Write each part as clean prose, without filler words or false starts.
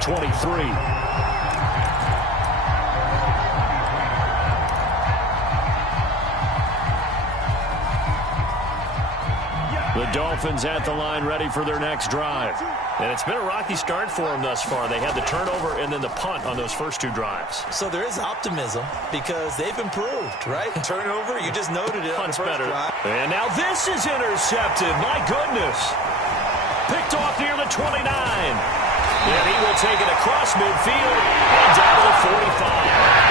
23. The Dolphins at the line ready for their next drive. And it's been a rocky start for them thus far. They had the turnover and then the punt on those first two drives. So there is optimism because they've improved, right? Turnover, you just noted it. Punt's better. And now this is intercepted. My goodness. Picked off near the 29. And he will take it across midfield and down to the 45.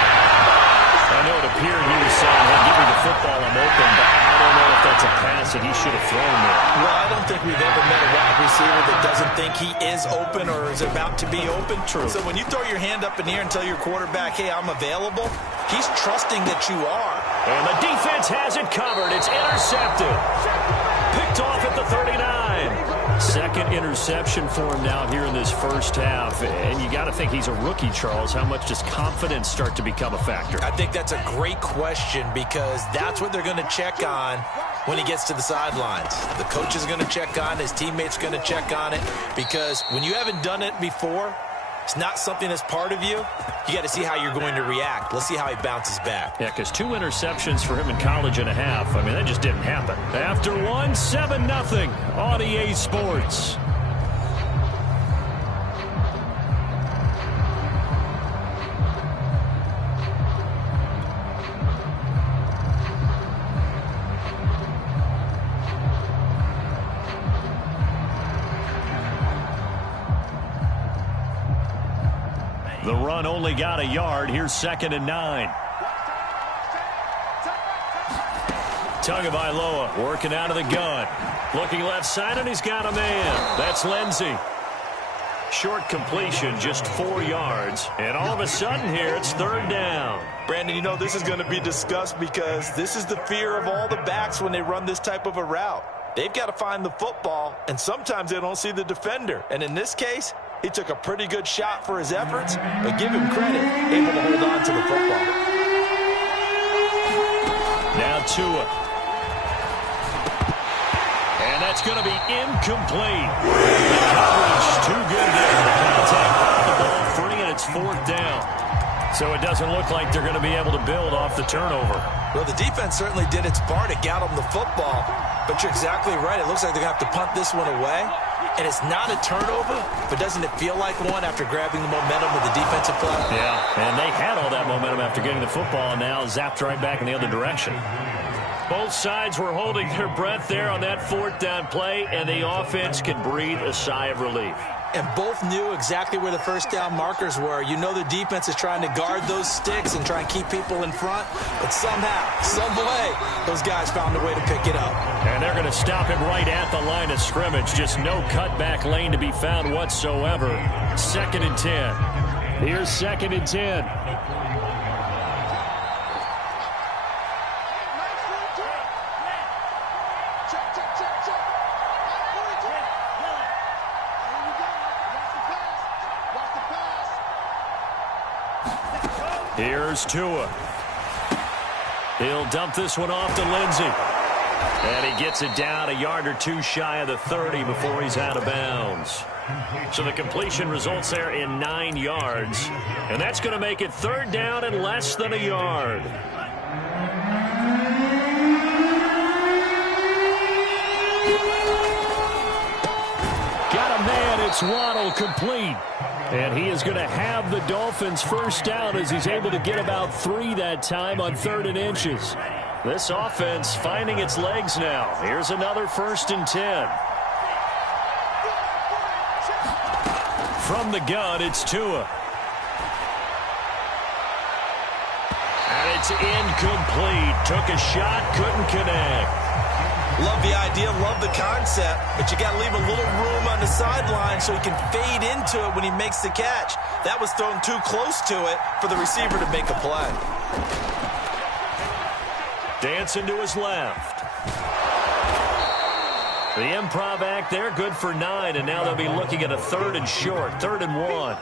I know it appeared he was saying, hey, give me the football, I'm open, but I don't know if that's a pass that he should have thrown there. Well, I don't think we've ever met a wide receiver that doesn't think he is open or is about to be open. True. So when you throw your hand up in the air and tell your quarterback, hey, I'm available, he's trusting that you are. And the defense has it covered. It's intercepted. Picked off at the 39. Second interception for him now here in this first half. And you got to think he's a rookie, Charles. How much does confidence start to become a factor? I think that's a great question because that's what they're going to check on when he gets to the sidelines. The coach is going to check on it. His teammates are going to check on it because when you haven't done it before, it's not something that's part of you. You got to see how you're going to react. Let's see how he bounces back. Yeah, because 2 interceptions for him in college and a half. I mean, that just didn't happen. After one, 7-0 on EA Sports. The run only got a yard. Here's 2nd and 9. Tagovailoa working out of the gun. Looking left side, and he's got a man. That's Lindsey. Short completion, just 4 yards. And all of a sudden here, it's 3rd down. Brandon, you know this is going to be discussed because this is the fear of all the backs when they run this type of a route. They've got to find the football, and sometimes they don't see the defender. And in this case, he took a pretty good shot for his efforts, but give him credit, able to hold on to the football. Now Tua. And that's going to be incomplete. The coverage too good there. The contact got the ball free, and it's 4th down. So it doesn't look like they're going to be able to build off the turnover. Well, the defense certainly did its part. It got them the football. But you're exactly right. It looks like they're going to have to punt this one away. And it's not a turnover, but doesn't it feel like one after grabbing the momentum of the defensive play? Yeah, and they had all that momentum after getting the football, and now zapped right back in the other direction. Both sides were holding their breath there on that 4th down play, and the offense can breathe a sigh of relief. And both knew exactly where the first down markers were. You know the defense is trying to guard those sticks and try and keep people in front. But somehow, some way, those guys found a way to pick it up. And they're going to stop it right at the line of scrimmage. Just no cutback lane to be found whatsoever. 2nd and 10. Here's 2nd and 10. Here's Tua. He'll dump this one off to Lindsey. And he gets it down a yard or 2 shy of the 30 before he's out of bounds. So the completion results there in 9 yards. And that's going to make it 3rd down and less than a yard. Got a man. It's Waddle complete. And he is going to have the Dolphins first down as he's able to get about 3 that time on 3rd and inches. This offense finding its legs now. Here's another 1st and 10. From the gun, it's Tua. And it's incomplete. Took a shot, couldn't connect. Love the idea, love the concept, but you got to leave a little room on the sideline so he can fade into it when he makes the catch. That was thrown too close to it for the receiver to make a play. Dancing to his left. The improv act there, good for 9, and now they'll be looking at a 3rd and short, 3rd and 1.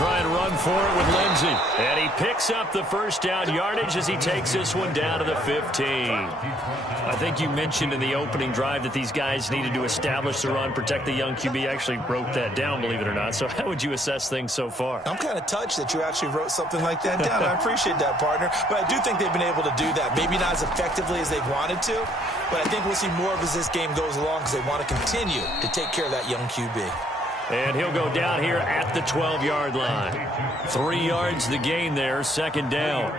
try and run for it with Lindsey. And he picks up the first down yardage as he takes this one down to the 15. I think you mentioned in the opening drive that these guys needed to establish the run, protect the young QB. I actually wrote that down, believe it or not. So how would you assess things so far? I'm kind of touched that you actually wrote something like that down. I appreciate that, partner. But I do think they've been able to do that. Maybe not as effectively as they've wanted to, but I think we'll see more of as this game goes along because they want to continue to take care of that young QB. And he'll go down here at the 12-yard line. 3 yards the gain there, second down.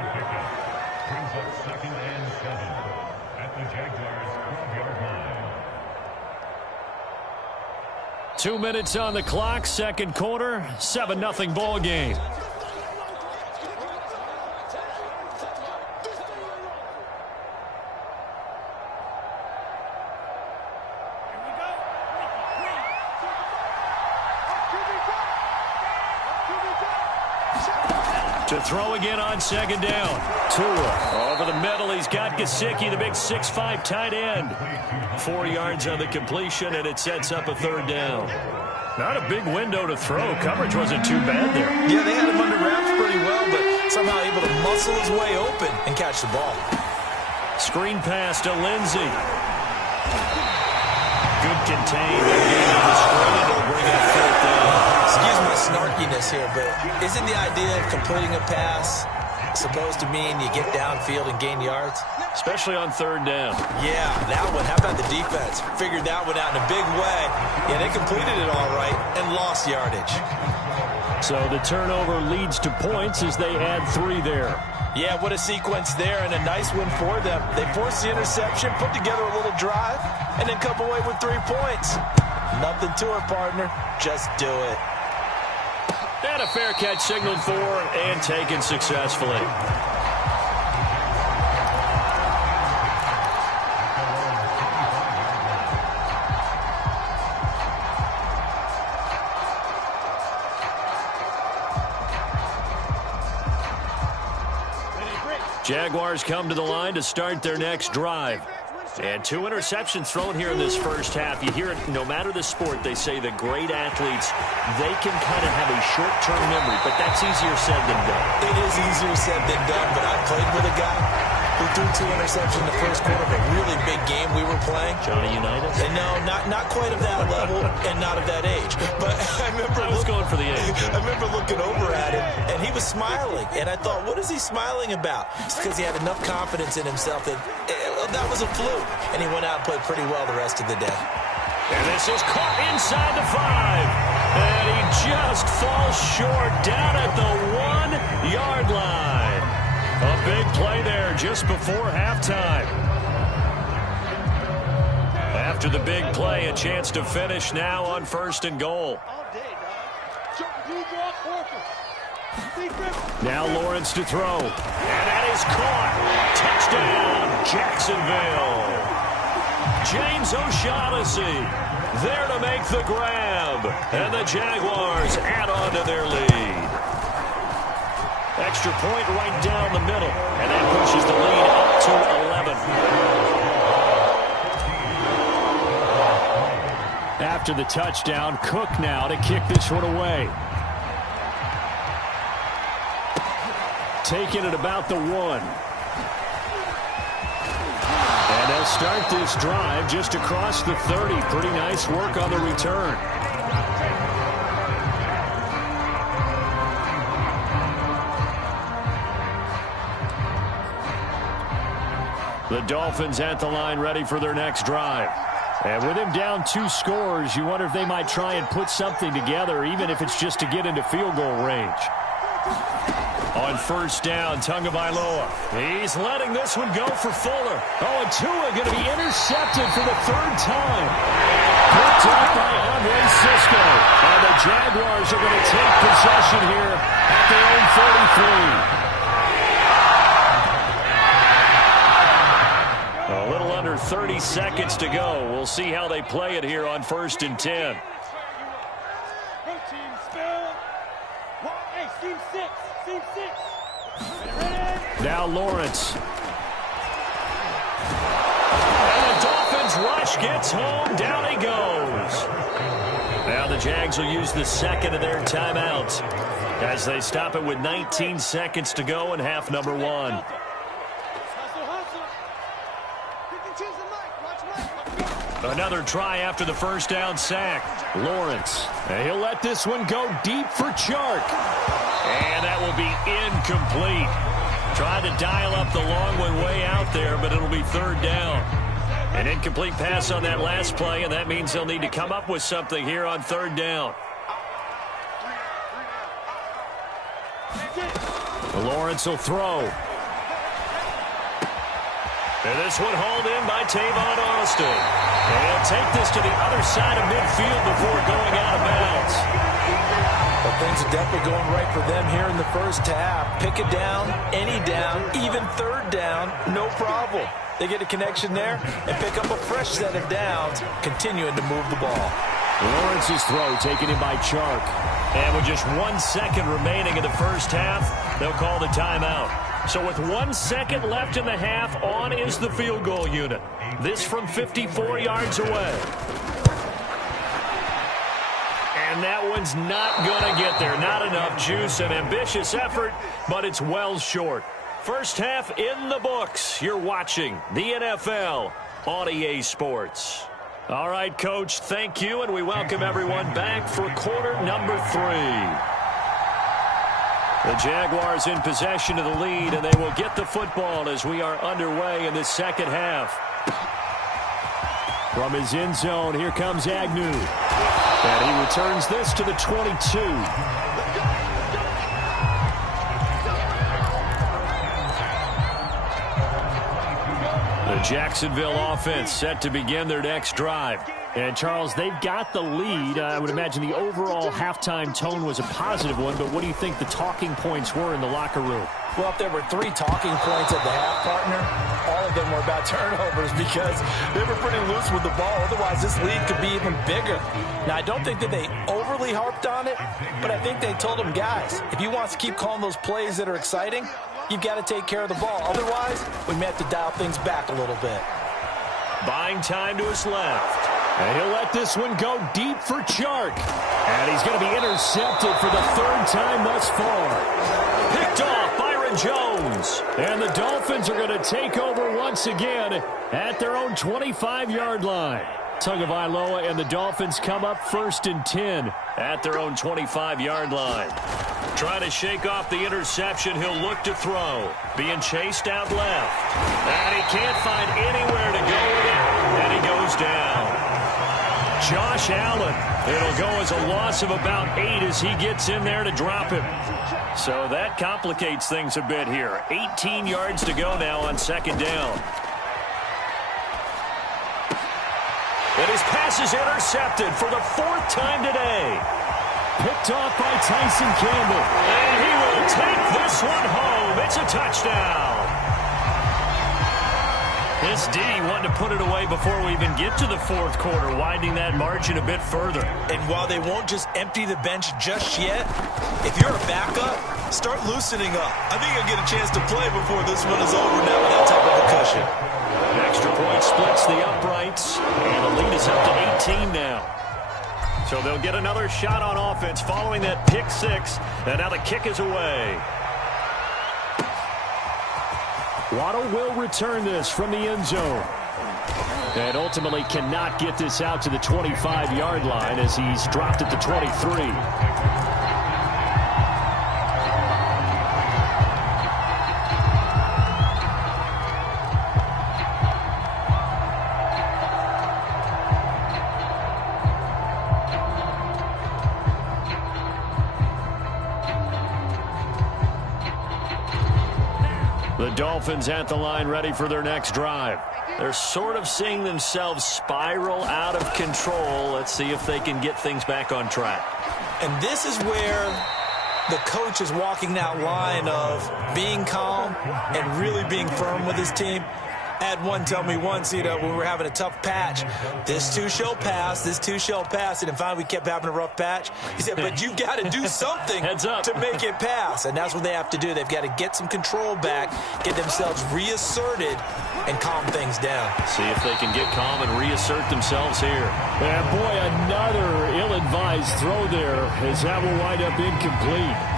2 minutes on the clock, second quarter, 7-0 ball game. To throw again on second down. Tua over the middle. He's got Gesicki, the big 6'5" tight end. 4 yards on the completion, and it sets up a third down. Not a big window to throw. Coverage wasn't too bad there. Yeah, they had him under wraps pretty well, but somehow able to muscle his way open and catch the ball. Screen pass to Lindsey. Good contained. The screen will bring up fourth down. Excuse my snarkiness here, but isn't the idea of completing a pass supposed to mean you get downfield and gain yards? Especially on third down. Yeah, that one. How about the defense? Figured that one out in a big way. Yeah, they completed it all right and lost yardage. So the turnover leads to points as they add 3 there. Yeah, what a sequence there and a nice one for them. They forced the interception, put together a little drive, and then come away with 3 points. Nothing to it, partner. Just do it. And a fair catch signaled for and taken successfully. Jaguars come to the line to start their next drive. And 2 interceptions thrown here in this first half. You hear it no matter the sport, they say the great athletes, they can kind of have a short-term memory, but that's easier said than done. It is easier said than done, but I played with a guy who threw 2 interceptions in the first quarter of a really big game we were playing. Johnny Unitas? And no, not quite of that level and not of that age. But I was going for the age. I remember looking over at him, and he was smiling. And I thought, what is he smiling about? It's because he had enough confidence in himself that that was a fluke. And he went out and played pretty well the rest of the day. And this is caught inside the 5. And he just falls short down at the 1-yard line. A big play there just before halftime. After the big play, a chance to finish now on 1st and goal. Now Lawrence to throw. And that is caught. Touchdown, Jacksonville. James O'Shaughnessy there to make the grab. And the Jaguars add on to their lead. Extra point right down the middle. And that pushes the lead up to 11. After the touchdown, Cook now to kick this one away. Taking it about the 1. And they'll start this drive just across the 30. Pretty nice work on the return. The Dolphins at the line ready for their next drive. And with him down 2 scores, you wonder if they might try and put something together, even if it's just to get into field goal range. On first down, Tagovailoa. He's letting this one go for Fuller. Oh, and Tua going to be intercepted for the 3rd time. Picked up by Andre Cisco. And the Jaguars are going to take possession here at their own 43. A little under 30 seconds to go. We'll see how they play it here on 1st and 10. Now Lawrence. And the Dolphins rush gets home. Down he goes. Now the Jags will use the 2nd of their timeouts. as they stop it with 19 seconds to go in half number one. Another try after the first down sack. Lawrence, and he'll let this one go deep for Chark. And that will be incomplete. Tried to dial up the long one way out there, but it'll be third down. An incomplete pass on that last play, and that means they'll need to come up with something here on third down. Lawrence will throw. And this one hauled in by Tavon Austin. And he'll take this to the other side of midfield before going out of bounds. Well, things are definitely going right for them here in the first half. Pick it down, any down, even third down, no problem. They get a connection there and pick up a fresh set of downs, continuing to move the ball. Lawrence's throw taken in by Chark. And with just 1 second remaining in the first half, they'll call the timeout. So with 1 second left in the half, on is the field goal unit. This from 54 yards away. And that one's not going to get there. Not enough juice, an ambitious effort, but it's well short. First half in the books. You're watching the NFL on EA Sports. All right, Coach, thank you, and we welcome everyone back for quarter number 3. The Jaguars in possession of the lead, and they will get the football as we are underway in the second half. From his end zone, here comes Agnew. And he returns this to the 22. The Jacksonville offense set to begin their next drive. And, Charles, they've got the lead. I would imagine the overall halftime tone was a positive one, but what do you think the talking points were in the locker room? Well, if there were 3 talking points at the half, partner, all of them were about turnovers because they were pretty loose with the ball. Otherwise, this lead could be even bigger. Now, I don't think that they overly harped on it, but I think they told them, guys, if you want to keep calling those plays that are exciting, you've got to take care of the ball. Otherwise, we may have to dial things back a little bit. Buying time to his left. And he'll let this one go deep for Chark. And he's going to be intercepted for the 3rd time thus far. Picked off Byron Jones. And the Dolphins are going to take over once again at their own 25-yard line. Tagovailoa and the Dolphins come up 1st and 10 at their own 25-yard line. Trying to shake off the interception, he'll look to throw. Being chased out left. And he can't find anywhere to go with it. And he goes down. Josh Allen. It'll go as a loss of about 8 as he gets in there to drop him. So that complicates things a bit here. 18 yards to go now on 2nd down. And his pass is intercepted for the 4th time today. Picked off by Tyson Campbell. And he will take this one home. It's a touchdown. This D wanting to put it away before we even get to the 4th quarter, widening that margin a bit further. And while they won't just empty the bench just yet, if you're a backup, start loosening up. I think you'll get a chance to play before this one is over now with that type of a cushion. An extra point splits the uprights, and the lead is up to 18 now. So they'll get another shot on offense following that pick 6, and now the kick is away. Waddle will return this from the end zone. And ultimately cannot get this out to the 25-yard line as he's dropped at the 23. The Dolphins at the line ready for their next drive. They're sort of seeing themselves spiral out of control. Let's see if they can get things back on track. And this is where the coach is walking that line of being calm and really being firm with his team. I had one tell me once, when we were having a tough patch, this too shall pass, this too shall pass. And finally we kept having a rough patch. He said, but you've got to do something to make it pass. And that's what they have to do. They've got to get some control back, get themselves reasserted, and calm things down. See if they can get calm and reassert themselves here. And boy, another ill-advised throw there as that will wind up incomplete.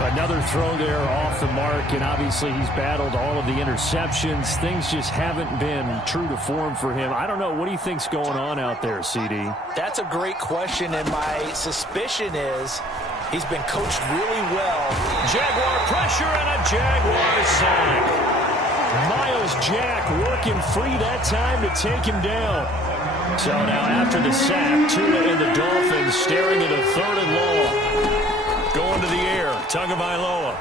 Another throw there off the mark, and obviously he's battled all of the interceptions. Things just haven't been true to form for him. I don't know. What do you think's going on out there, CD? That's a great question, and my suspicion is he's been coached really well. Jaguar pressure and a Jaguar sack. Miles Jack working free that time to take him down. So now after the sack, Tua and the Dolphins staring at a 3rd and long. Going to the air, Tagovailoa.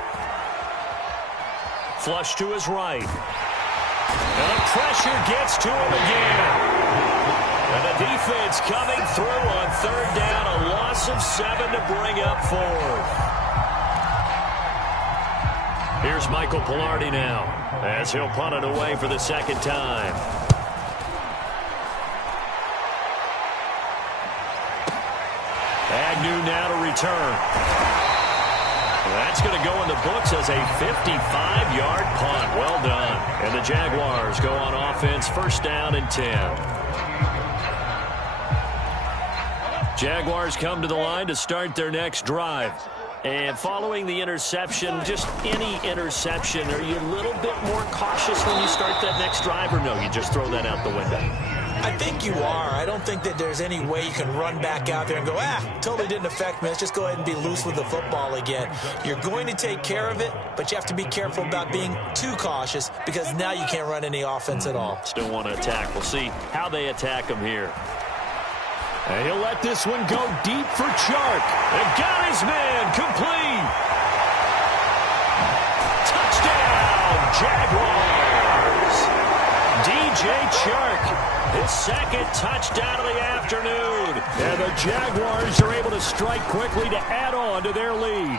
Flush to his right. And the pressure gets to him again. And the defense coming through on 3rd down. A loss of 7 to bring up 4th. Here's Michael Pilardi now, as he'll punt it away for the 2nd time. Agnew now to return. That's going to go in the books as a 55-yard punt. Well done. And the Jaguars go on offense, 1st down and 10. Jaguars come to the line to start their next drive. And following the interception, just any interception, are you a little bit more cautious when you start that next drive, or no, you just throw that out the window? I think you are. I don't think that there's any way you can run back out there and go, totally didn't affect me. Let's just go ahead and be loose with the football again. You're going to take care of it, but you have to be careful about being too cautious because now you can't run any offense at all. Still want to attack. We'll see how they attack him here. And he'll let this one go deep for Chark. And got his man complete. Touchdown, Jaguars. DJ Chark, his 2nd touchdown of the afternoon. And the Jaguars are able to strike quickly to add on to their lead.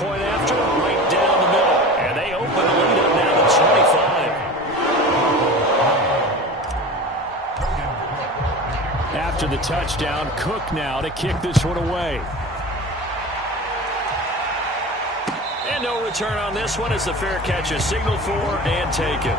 Point after, right down the middle. And they open the lead up now to 25. After the touchdown, Cook now to kick this one away. And no return on this one as the fair catch is signaled for and taken.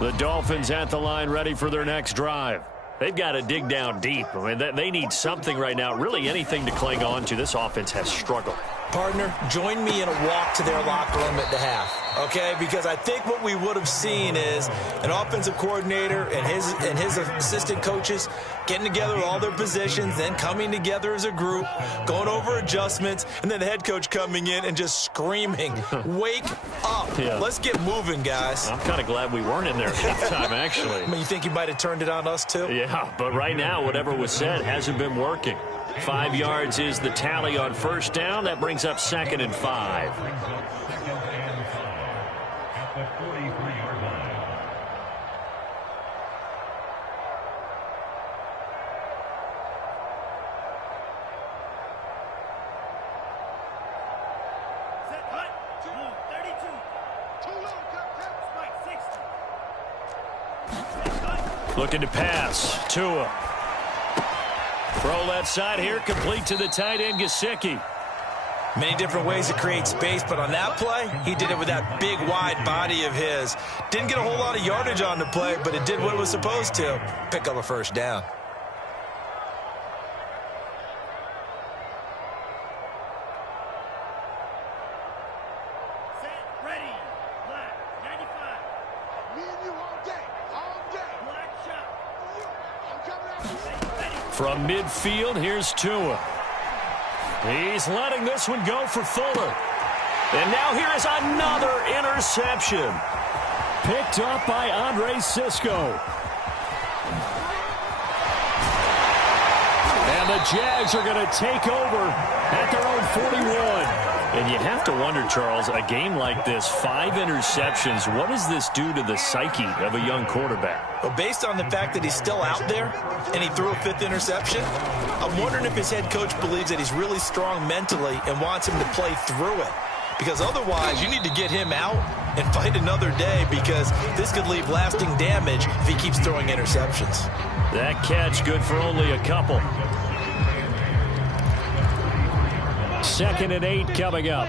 The Dolphins at the line ready for their next drive. They've got to dig down deep. I mean, they need something right now, really anything to cling on to. This offense has struggled. Partner, join me in a walk to their locker room at the half, okay? Because I think what we would have seen is an offensive coordinator and his assistant coaches getting together all their positions, then coming together as a group, going over adjustments, and then the head coach coming in and just screaming, wake up. Yeah. Let's get moving, guys. I'm kind of glad we weren't in there at halftime, actually. I mean, you think you might have turned it on us, too? Yeah, but right now, whatever was said hasn't been working. 5 yards is the tally on 1st down. That brings up 2nd and 5. Looking to pass. Tua. Throw left side here, complete to the tight end, Gesicki. Many different ways to create space, but on that play, he did it with that big, wide body of his. Didn't get a whole lot of yardage on the play, but it did what it was supposed to. Pick up a 1st down. From midfield, here's Tua. He's letting this one go for Fuller. And now here is another interception. Picked up by Andre Sisco. And the Jags are going to take over at their own 41. And you have to wonder, Charles, a game like this, 5 interceptions, what does this do to the psyche of a young quarterback? Well, based on the fact that he's still out there and he threw a 5th interception, I'm wondering if his head coach believes that he's really strong mentally and wants him to play through it. Because otherwise, you need to get him out and fight another day because this could leave lasting damage if he keeps throwing interceptions. That catch good for only a couple. 2nd and 8 coming up.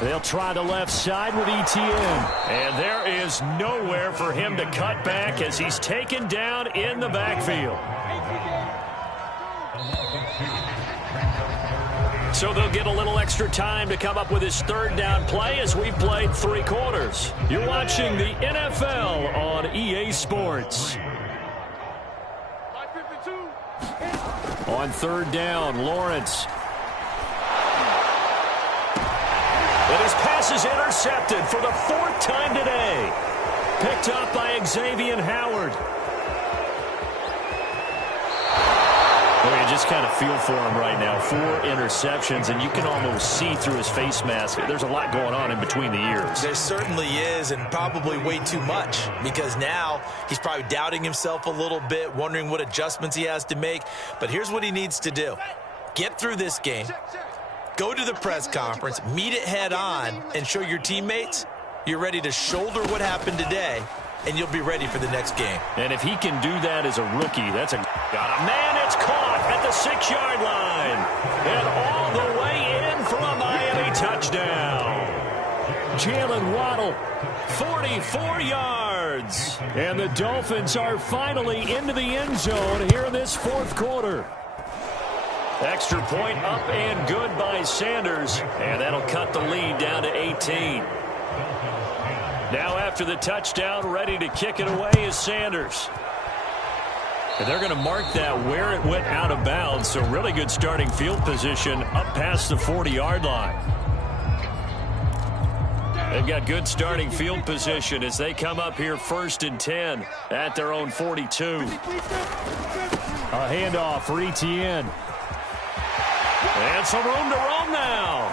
They'll try the left side with Etienne. And there is nowhere for him to cut back as he's taken down in the backfield. So they'll get a little extra time to come up with his third down play as we've played 3 quarters. You're watching the NFL on EA Sports. On third down, Lawrence. And his pass is intercepted for the 4th time today. Picked up by Xavier Howard. Well, you just kind of feel for him right now. 4 interceptions, and you can almost see through his face mask. There's a lot going on in between the ears. There certainly is, and probably way too much, because now he's probably doubting himself a little bit, wondering what adjustments he has to make. But here's what he needs to do. Get through this game. Go to the press conference, meet it head on, and show your teammates you're ready to shoulder what happened today, and you'll be ready for the next game. And if he can do that as a rookie, that's a... Got a man, it's caught at the 6-yard line. And all the way in for a Miami touchdown. Jalen Waddle, 44 yards. And the Dolphins are finally into the end zone here in this 4th quarter. Extra point up and good by Sanders. And that'll cut the lead down to 18. Now after the touchdown, ready to kick it away is Sanders. And they're going to mark that where it went out of bounds. So really good starting field position up past the 40-yard line. They've got good starting field position as they come up here 1st and 10 at their own 42. A handoff for Etienne. And some room to roam now.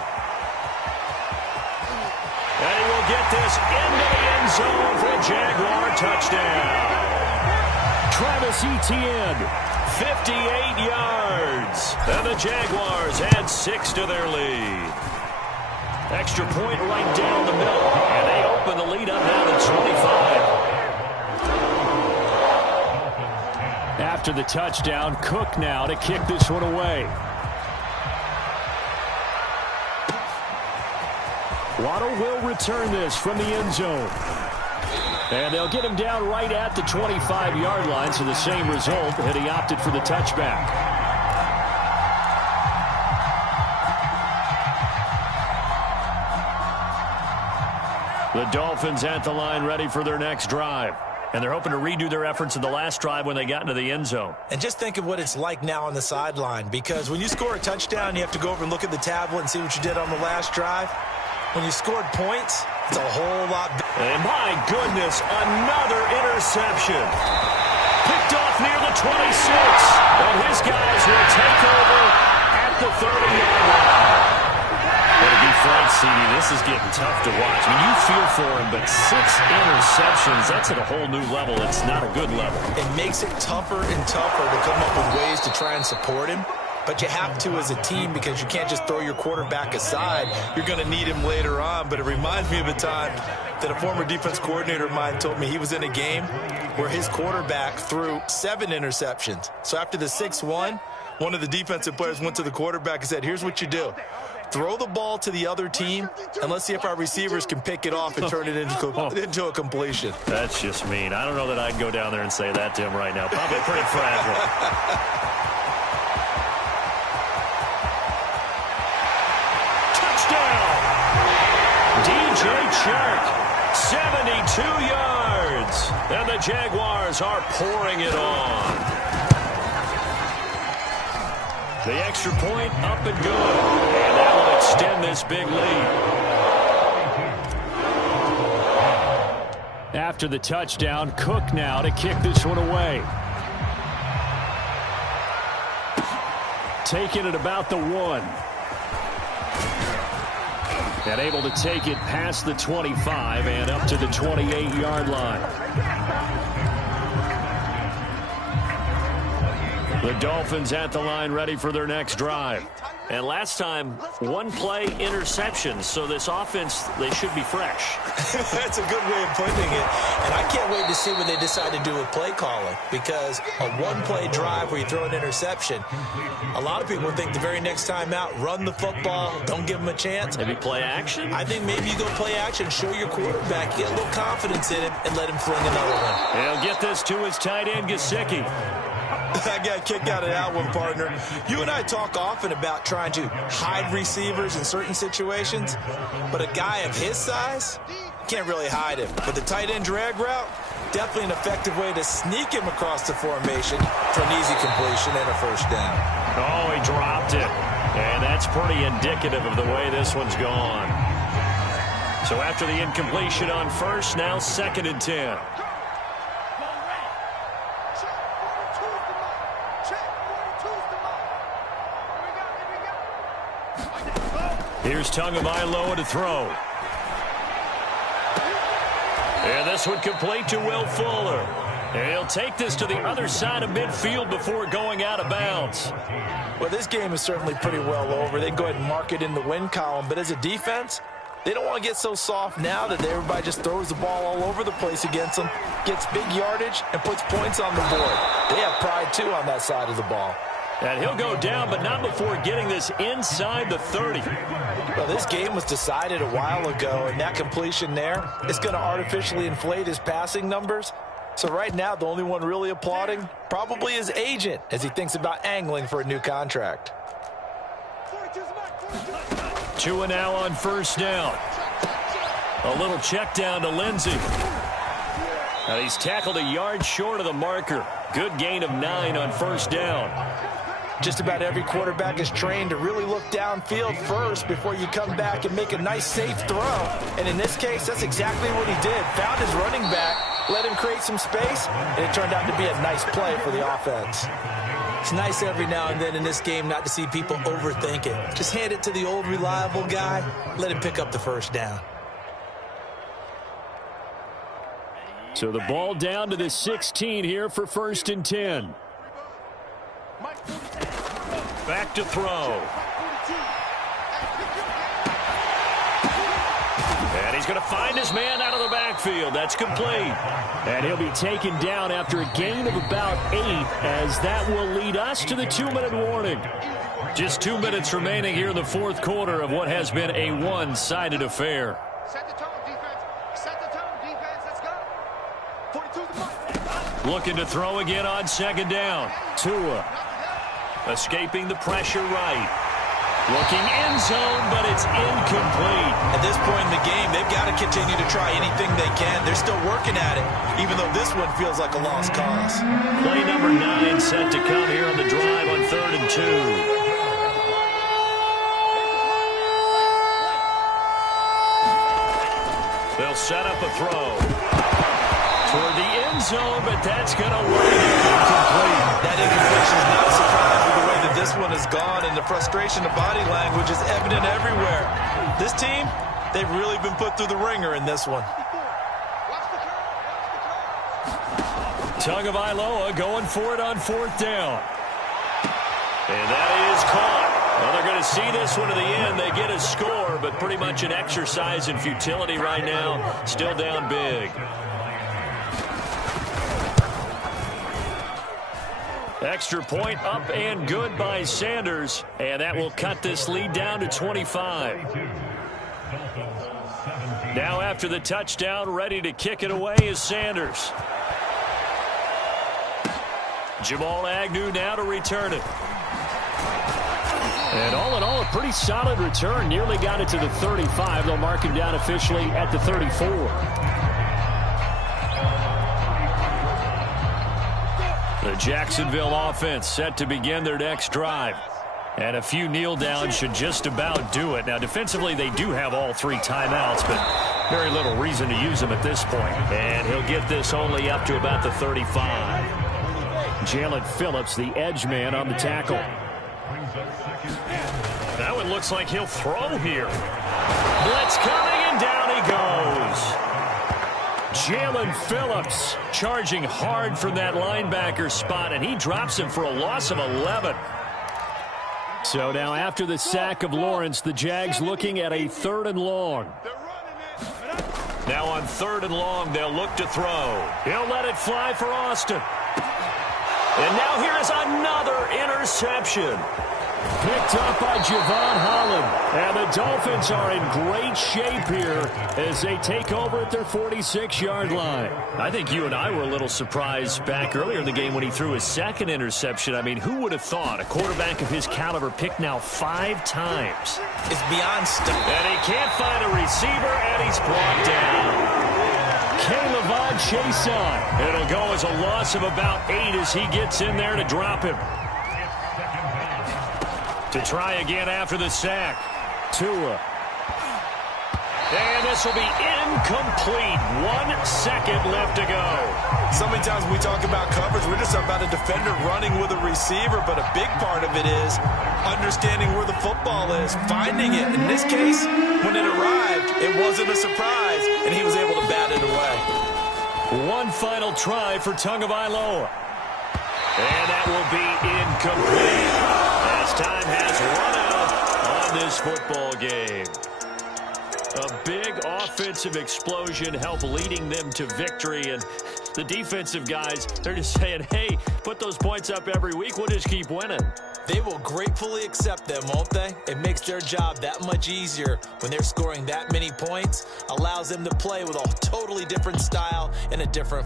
And he will get this into the end zone for a Jaguar touchdown. Travis Etienne, 58 yards. And the Jaguars add 6 to their lead. Extra point right down the middle. And they open the lead up now to 25. After the touchdown, Cook now to kick this one away. Waddle will return this from the end zone. And they'll get him down right at the 25-yard line, so the same result, and he opted for the touchback. The Dolphins at the line ready for their next drive. And they're hoping to redo their efforts in the last drive when they got into the end zone. And just think of what it's like now on the sideline, because when you score a touchdown, you have to go over and look at the tablet and see what you did on the last drive. When you scored points, it's a whole lot better. And my goodness, another interception. Picked off near the 26. And his guys will take over at the 30-yard line. But to be frank, CD, this is getting tough to watch. I mean, you feel for him, but 6 interceptions, that's at a whole new level. It's not a good level. It makes it tougher and tougher to come up with ways to try and support him. But you have to as a team, because you can't just throw your quarterback aside. You're going to need him later on. But it reminds me of a time that a former defense coordinator of mine told me he was in a game where his quarterback threw 7 interceptions. So after the 6-1, one of the defensive players went to the quarterback and said, here's what you do. Throw the ball to the other team, and let's see if our receivers can pick it off and turn it into a completion. That's just mean. I don't know that I'd go down there and say that to him right now. Probably pretty fragile. DJ Chark, 72 yards. And the Jaguars are pouring it on. The extra point up and good. And that will extend this big lead. After the touchdown, Cook now to kick this one away. Taking it about the 1. And able to take it past the 25 and up to the 28-yard line. The Dolphins at the line ready for their next drive. And last time, one play interception. So this offense, they should be fresh. That's a good way of putting it. And I can't wait to see what they decide to do with play calling, because a one-play drive where you throw an interception, a lot of people think the very next time out, run the football, don't give them a chance. Maybe play action? I think maybe you go play action, show your quarterback, get a little confidence in him, and let him fling another one. He'll get this to his tight end, Gesicki. I got a kick out of that one, partner. You and I talk often about trying to hide receivers in certain situations, but a guy of his size can't really hide him. But the tight end drag route, definitely an effective way to sneak him across the formation for an easy completion and a first down. Oh, he dropped it. And that's pretty indicative of the way this one's gone. So after the incompletion on first, now 2nd and 10. Here's Tagovailoa to throw. And this one complete to Will Fuller. And he'll take this to the other side of midfield before going out of bounds. Well, this game is certainly pretty well over. They can go ahead and mark it in the win column. But as a defense, they don't want to get so soft now that everybody just throws the ball all over the place against them, gets big yardage, and puts points on the board. They have pride, too, on that side of the ball. And he'll go down, but not before getting this inside the 30. Well, this game was decided a while ago, and that completion there is going to artificially inflate his passing numbers. So right now, the only one really applauding probably his agent as he thinks about angling for a new contract. 2 and now on first down. A little check down to Lindsey. Now he's tackled a yard short of the marker. Good gain of 9 on first down. Just about every quarterback is trained to really look downfield first before you come back and make a nice, safe throw. And in this case, that's exactly what he did. Found his running back, let him create some space, and it turned out to be a nice play for the offense. It's nice every now and then in this game not to see people overthink it. Just hand it to the old reliable guy, let him pick up the first down. So the ball down to the 16 here for 1st and 10. Back to throw. And he's going to find his man out of the backfield. That's complete. And he'll be taken down after a gain of about 8, as that will lead us to the 2-minute warning. Just 2 minutes remaining here in the 4th quarter of what has been a one-sided affair. Set the tone, defense. Set the tone, defense. Let's go. 42's the mark. Looking to throw again on 2nd down. Tua escaping the pressure right. Looking end zone, but it's incomplete. At this point in the game, they've got to continue to try anything they can. They're still working at it, even though this one feels like a lost cause. Play number 9 set to come here on the drive on 3rd and 2. They'll set up a throw toward the end zone, but that's going to work. Incomplete. That incompletion is not a surprise with the way that this one has gone, and the frustration of body language is evident everywhere. This team, they've really been put through the ringer in this one. Tagovailoa going for it on 4th down. And that is caught. Well, they're going to see this one to the end. They get a score, but pretty much an exercise in futility right now. Still down big. Extra point up and good by Sanders. And that will cut this lead down to 25. Now after the touchdown, ready to kick it away is Sanders. Jamal Agnew now to return it. And all in all, a pretty solid return. Nearly got it to the 35. They'll mark him down officially at the 34. The Jacksonville offense set to begin their next drive. And a few kneel downs should just about do it. Now, defensively, they do have all 3 timeouts, but very little reason to use them at this point. And he'll get this only up to about the 35. Jalen Phillips, the edge man, on the tackle. That one looks like he'll throw here. Blitz coming, and down he goes. Jalen Phillips charging hard from that linebacker spot, and he drops him for a loss of 11. So now after the sack of Lawrence, the Jags looking at a 3rd and long. Now on 3rd and long, they'll look to throw. He'll let it fly for Austin. And now here is another interception. Picked up by Javon Holland. And the Dolphins are in great shape here as they take over at their 46-yard line. I think you and I were a little surprised back earlier in the game when he threw his 2nd interception. I mean, who would have thought a quarterback of his caliber picked now 5 times? It's beyond stuff. And he can't find a receiver, and he's brought down. Caleb chase on. It'll go as a loss of about 8 as he gets in there to drop him. To try again after the sack. Tua. And this will be incomplete. 1 second left to go. So many times when we talk about coverage, we're just about a defender running with a receiver, but a big part of it is understanding where the football is, finding it. In this case, when it arrived, it wasn't a surprise, and he was able to bat it away. One final try for Tagovailoa. And that will be incomplete. As time has run out on this football game. A big offensive explosion helped leading them to victory. And the defensive guys, they're just saying, hey, put those points up every week. We'll just keep winning. They will gratefully accept them, won't they? It makes their job that much easier when they're scoring that many points. Allows them to play with a totally different style and a different